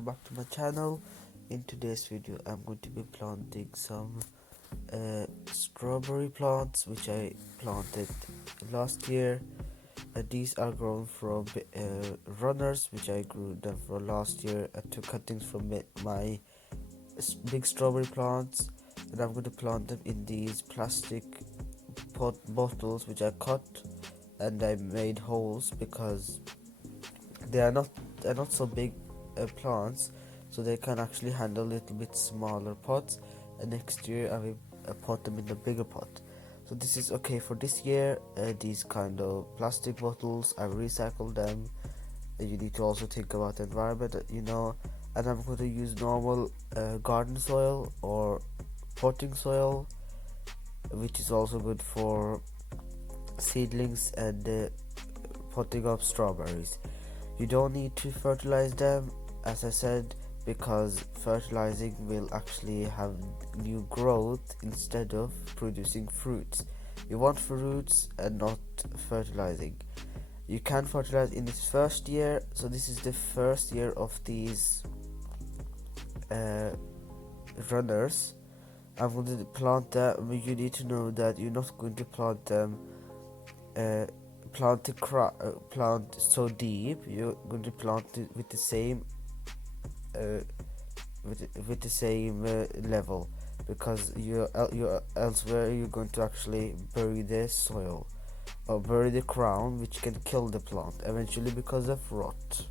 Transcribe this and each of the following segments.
welcome back to my channel. In today's video I'm going to be planting some strawberry plants which I planted last year. These are grown from runners which I grew them for last year. I took cuttings from my big strawberry plants, and I'm going to plant them in these plastic pot bottles which I cut, and I made holes because they're not so big plants, so they can actually handle a little bit smaller pots, and next year I will pot them in the bigger pot. So this is okay for this year. These kind of plastic bottles, I recycle them. You need to also think about the environment, and I'm going to use normal garden soil or potting soil, which is also good for seedlings and potting up strawberries. You don't need to fertilize them, as I said, because fertilizing will actually have new growth instead of producing fruits. You want fruits and not fertilizing. You can fertilize in its first year, so this is the first year of these runners. I'm going to plant them. You need to know that you're not going to plant them plant so deep. You're going to plant it with the same level, because you're elsewhere you're going to actually bury the soil or bury the crown, which can kill the plant eventually because of rot.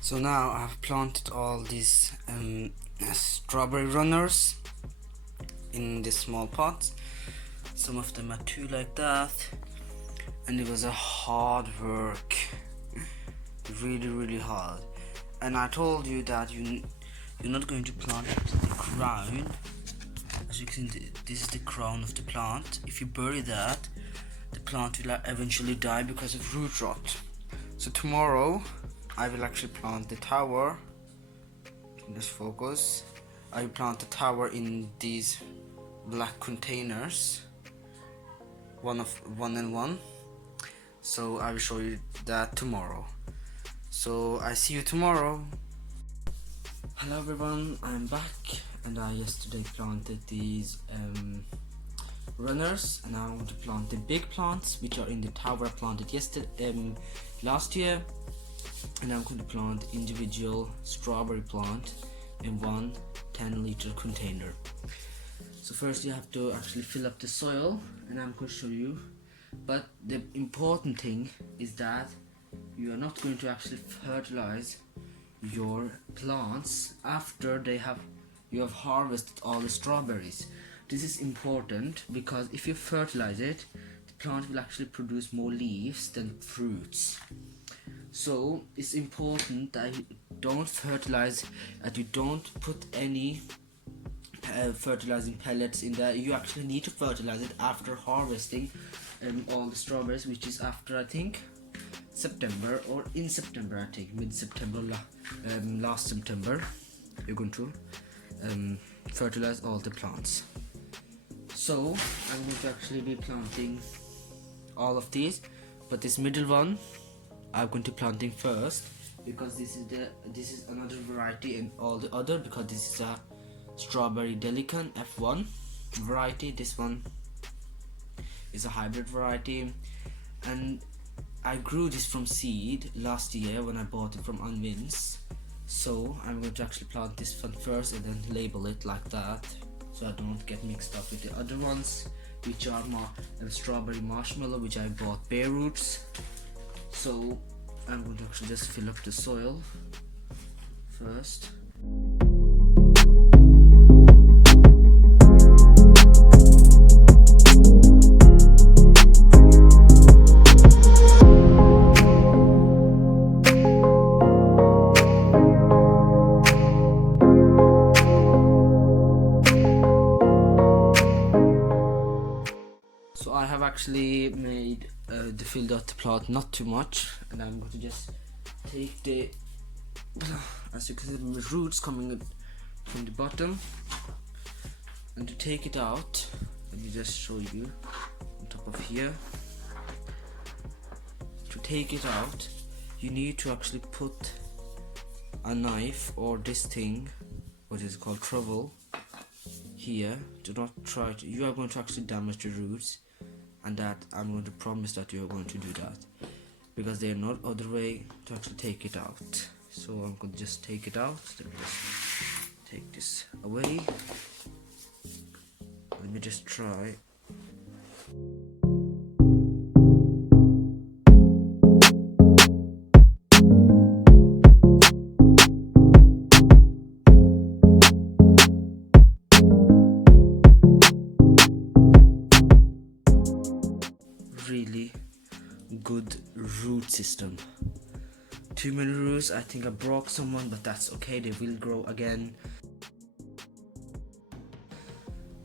So now I've planted all these strawberry runners in the small pots. Some of them are two like that, and it was a hard work, really hard. And I told you that you're not going to plant the crown. As you can see, this is the crown of the plant. If you bury that, the plant will eventually die because of root rot. So tomorrow I will actually plant the tower. Just focus. I will plant the tower in these black containers, one and one. So I will show you that tomorrow. So I see you tomorrow. Hello everyone, I'm back, and I yesterday planted these runners, and I want to plant the big plants which are in the tower I planted last year. And I'm going to plant individual strawberry plant in one 10-liter container. So first you have to actually fill up the soil, and I'm going to show you. But the important thing is that you are not going to actually fertilize your plants after you have harvested all the strawberries. This is important because if you fertilize it, the plant will actually produce more leaves than fruits. So it's important that you don't fertilize, that you don't put any fertilizing pellets in there. You actually need to fertilize it after harvesting all the strawberries, which is after, I think, September, or in September, I think mid-September, last September. You're going to fertilize all the plants. So I'm going to actually be planting all of these, but this middle one I'm going to planting first, because this is another variety, and all the other, because this is a strawberry delican F1 variety. This one is a hybrid variety, and I grew this from seed last year when I bought it from Unwins. So I'm going to actually plant this one first and then label it like that, so I don't get mixed up with the other ones, which are strawberry marshmallow, which I bought bare roots. So I'm going to actually just fill up the soil first. So I have actually made the filled out the plot not too much, and I'm going to just take the, as you can see, the roots coming from the bottom, and to take it out, let me just show you on top of here. To take it out, you need to actually put a knife or this thing, what is called trowel, here. Do not try to, you are going to actually damage the roots, and that I'm going to promise that you are going to do that, because there are no other way to actually take it out. So I'm going to just take it out. Let me just take this away. Let me just try. Really good root system. Too many roots, I think I broke someone, but that's okay, they will grow again.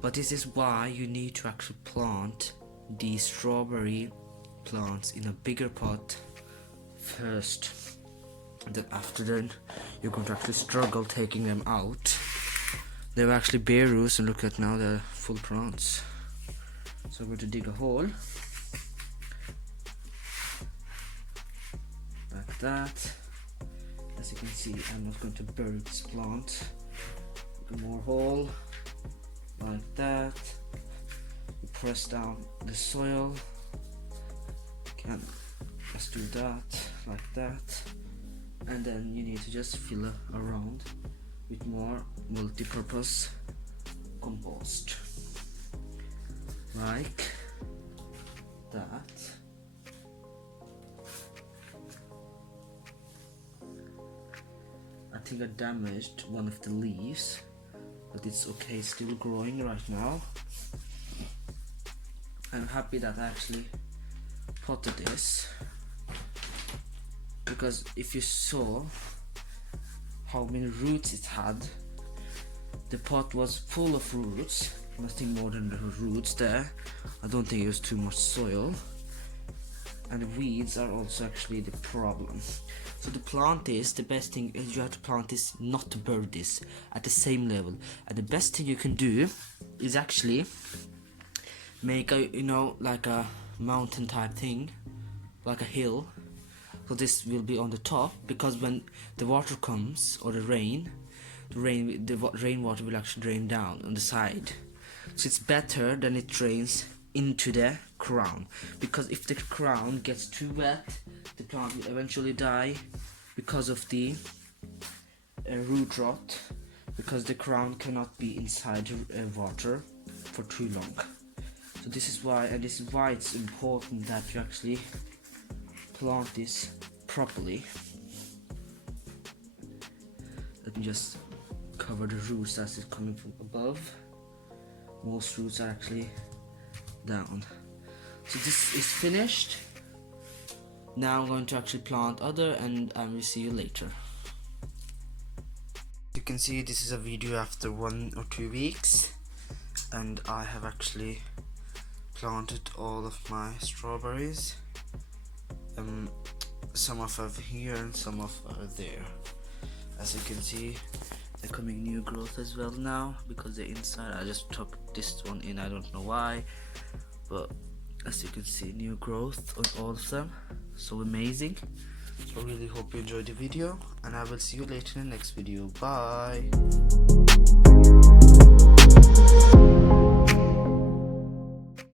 But this is why you need to actually plant these strawberry plants in a bigger pot first. Then after then you're going to actually struggle taking them out. They were actually bare roots, and look at now they're full plants. So I'm going to dig a hole like that. As you can see, I'm not going to bury this plant. Make a more hole like that. You press down the soil. Let's do that like that, and then you need to just fill around with more multi-purpose compost like that. I think I damaged one of the leaves, but it's okay, it's still growing right now. I'm happy that I actually potted this, because if you saw how many roots it had, the pot was full of roots, nothing more than the roots there. I don't think it was too much soil, and the weeds are also actually the problem. So the plant is, the best thing is you have to plant this, not to bury this at the same level. And the best thing you can do is actually make a, like a mountain type thing, like a hill. So this will be on the top, because when the water comes, or the rainwater will actually drain down on the side. So it's better than it drains into the crown, because if the crown gets too wet, the plant will eventually die because of the root rot, because the crown cannot be inside water for too long. So this is why, and this is why it's important that you actually plant this properly. Let me just cover the roots as it's coming from above. Most roots are actually down. So this is finished. Now I'm going to actually plant other, and I will see you later. You can see this is a video after 1 or 2 weeks, and I have actually planted all of my strawberries. Some of are here and some of are there. As you can see, they're coming new growth as well now, because they're inside. I just took this one in, I don't know why, but as you can see, new growth on all of them. So amazing. I really hope you enjoyed the video, and I will see you later in the next video. Bye.